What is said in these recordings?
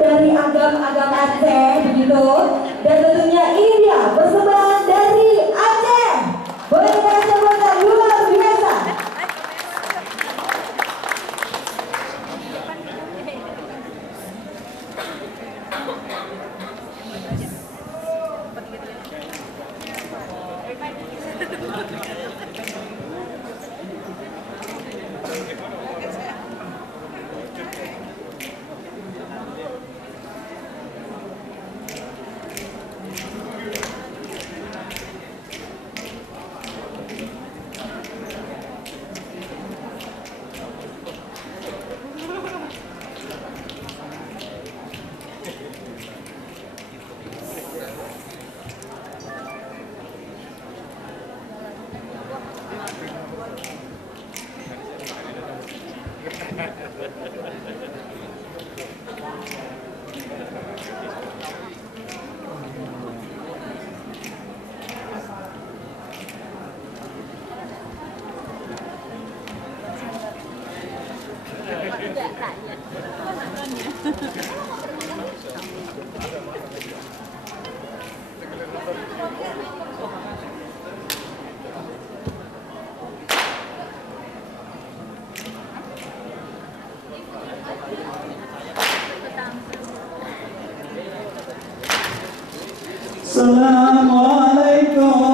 dari agam-agam Aceh begitu. Dan tentunya ini dia persembahan dari Aceh. Boleh kita kasih tepuk luar biasa. Assalamualaikum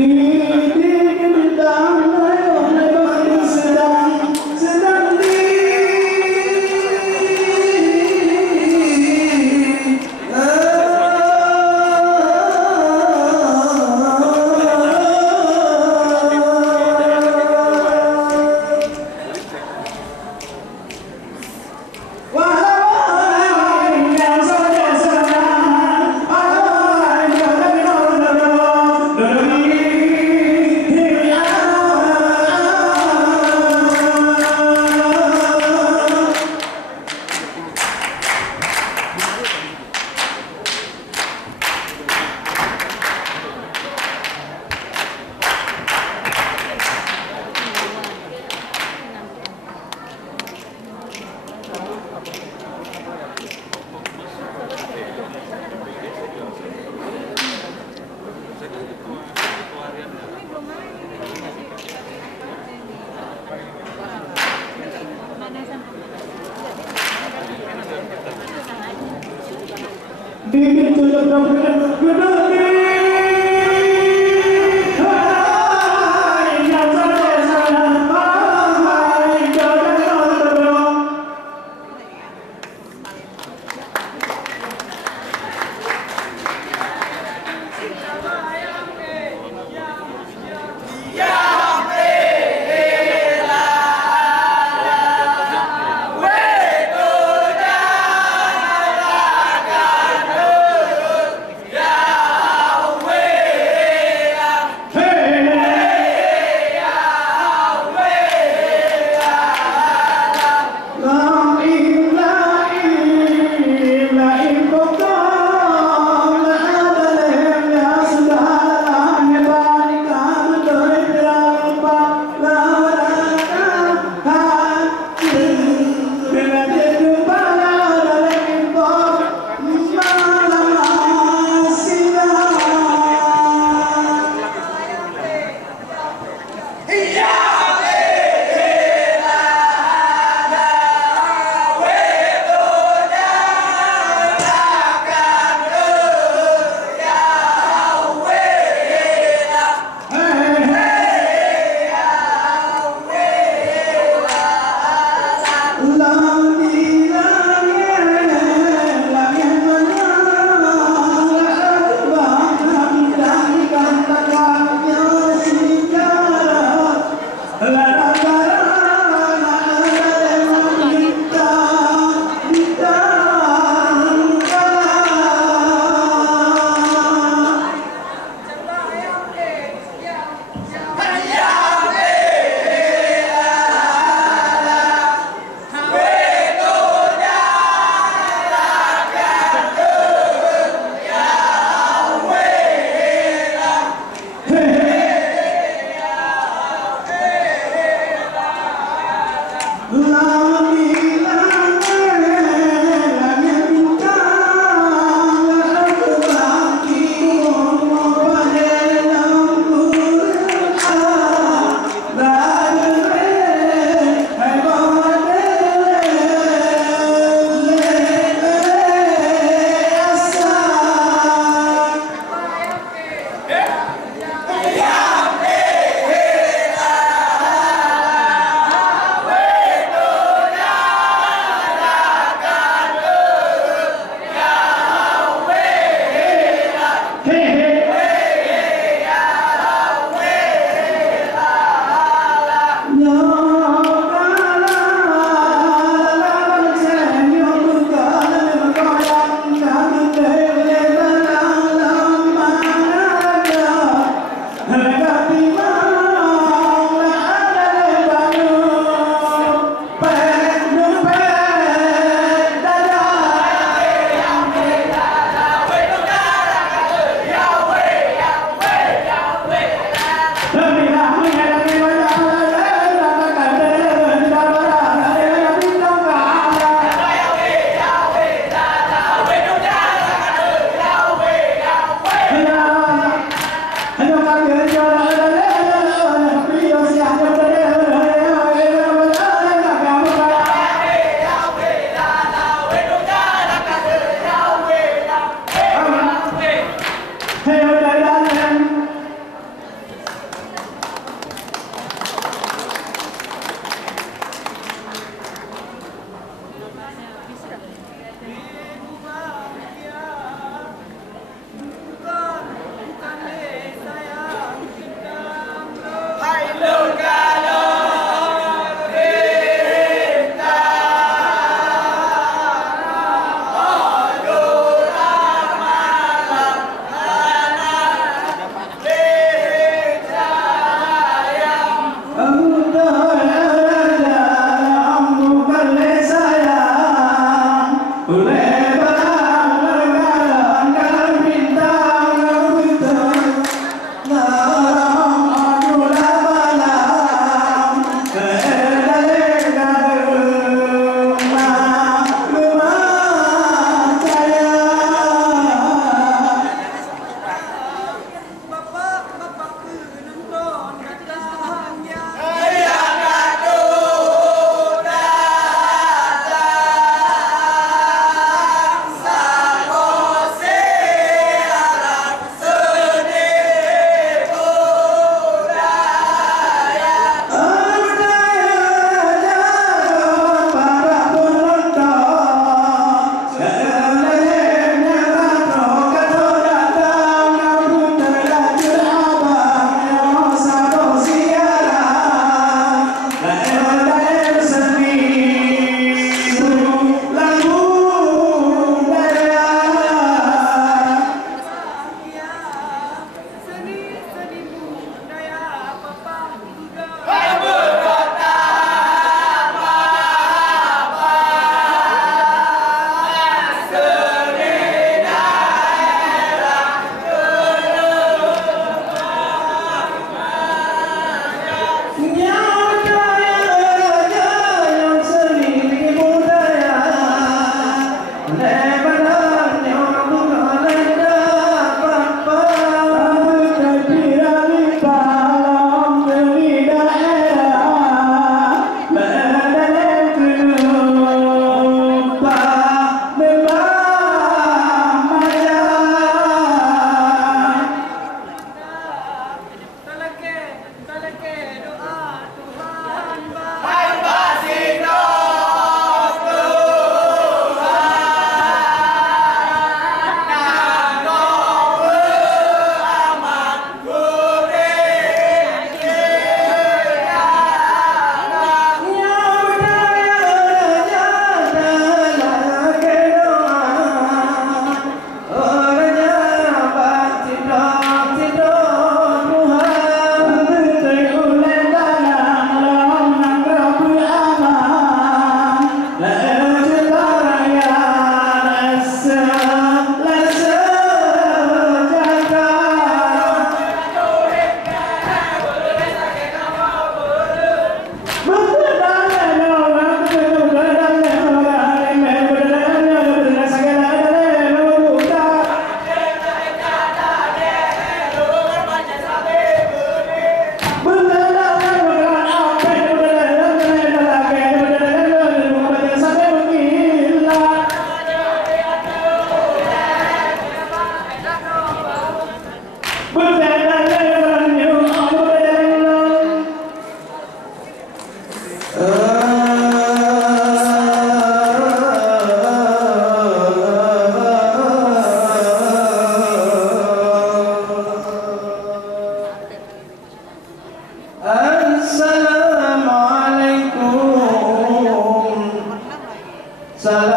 Yeah!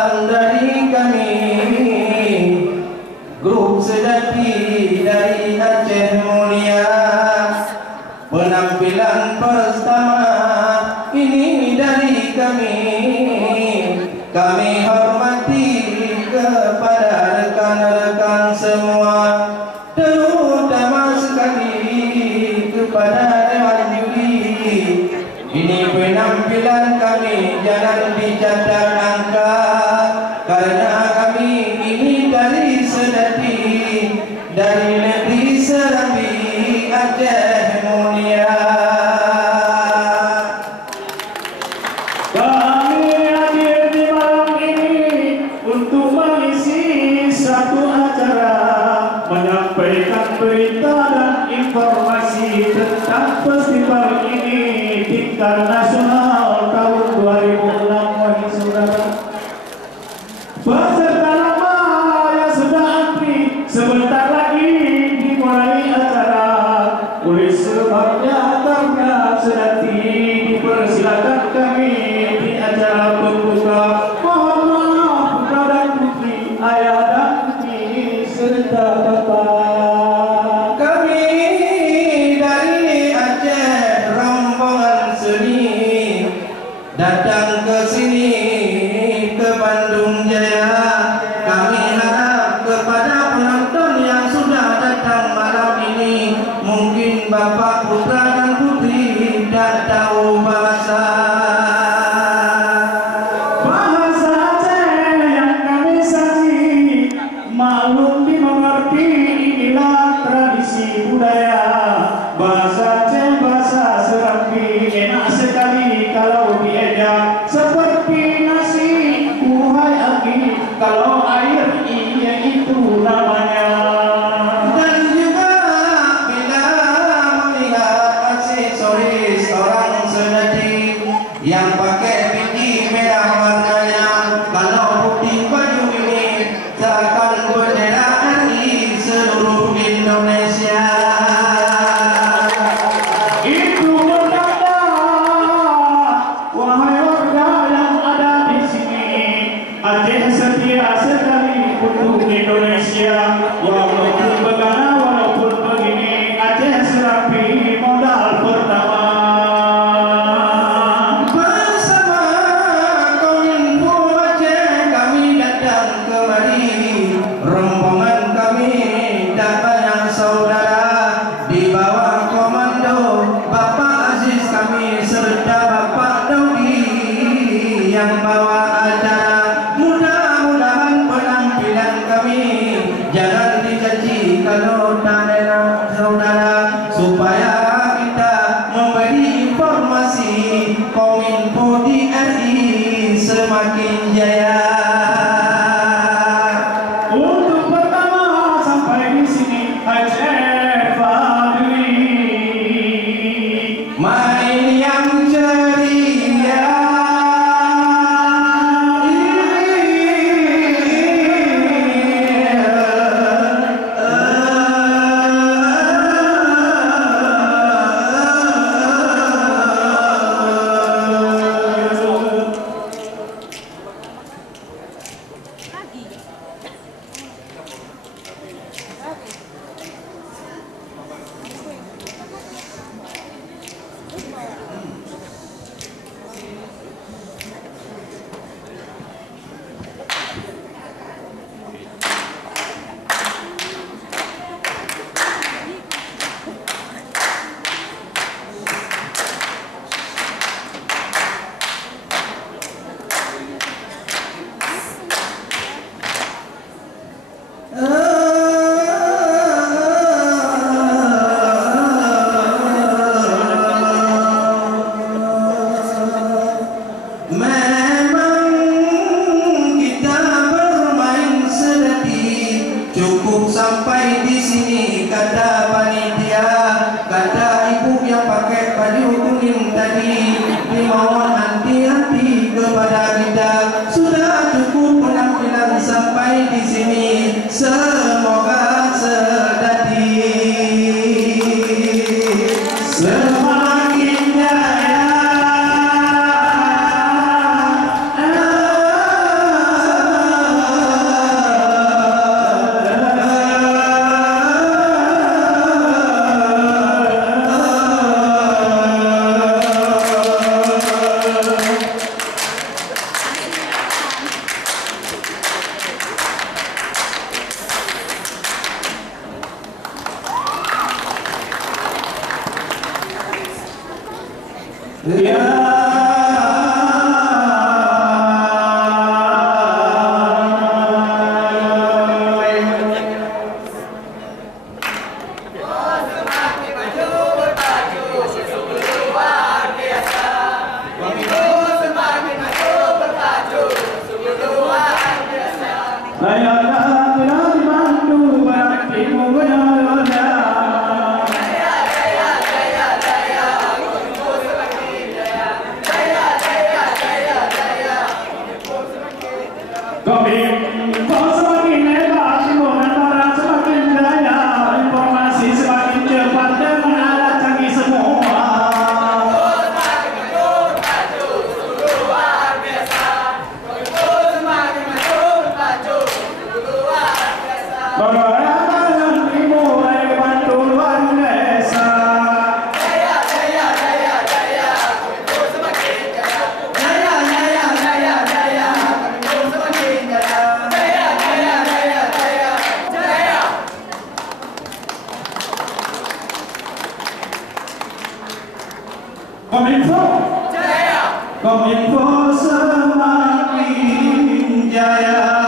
salam dari kami, grup Seudati dari Aceh mulia. Penampilan pertama ini dari kami. Kami hormati kepada rekan-rekan semua, terutama sekali kepada Dewan Juri. Ini penampilan kami, jangan dicatat angka, karena kami ini dari Seudati, dari negeri Serambi Aceh mulia. Kami hadir di malam ini untuk mengisi satu acara, menyampaikan berita dan informasi tentang festival ini tingkat nasional tahun 2006. Wahai saudara, peserta lama yang sudah antri, sebentar lagi dimulai acara. Oleh sebabnya karena Seudati dipersilakan kami di acara pembuka. Mohon maaf kepada putri, ayah dan putri serta bapak. Kami dari Aceh, rombongan seni, datang ke sini, ke Bandung Jaya. Kami harap kepada penonton yang sudah datang malam ini, mungkin bapak, putra dan putri tidak tahu bahasa Aceh yang kami saji, maklum dimengerti, inilah tradisi budaya. Bahasa Aceh, bahasa Serambi, enak sekali kalau diejak, seperti nasi buhai aki, kalau air iya itu namanya. Dan juga bila melihat aksesoris orang Seudati yang pakai biji merah warnanya, kalau putih baju ini seakan bendera RI seluruh Indonesia. Itu bertanda, wahai warga yang ada di sini, Aceh setia sekali untuk Indonesia. Walaupun begana, walaupun begini, Aceh Serambi modal pertama. Bersama Kominfo Aceh kami datang kemari. Rombongan kami tak banyak saudara, di bawah komando Bapak Aziz kami serta Bapak Daudi yang bawa acara. Mudah-mudahan penampilan kami jangan dicaci kalau tak enak saudara, supaya kita memberi informasi Kominfo di RI semakin jaya. Untuk pertama sampai di sini Aceh Fadli. Main yang ceria, Kominfo semakin hebat, himpunan orang semakin jaya, informasi semakin cepat dengan alat canggih semua. Semakin maju, sungguh luar biasa. Kominfo semakin maju, sungguh luar biasa. Berbalan timur dari bantu luar desa. Jaya, jaya, jaya, jaya. Kominfo semakin jaya. Jaya, jaya, jaya, jaya. Kominfo semakin jaya. Jaya, jaya, jaya, jaya. Jaya. Kominfo, Jaya. Kominfo semakin jaya.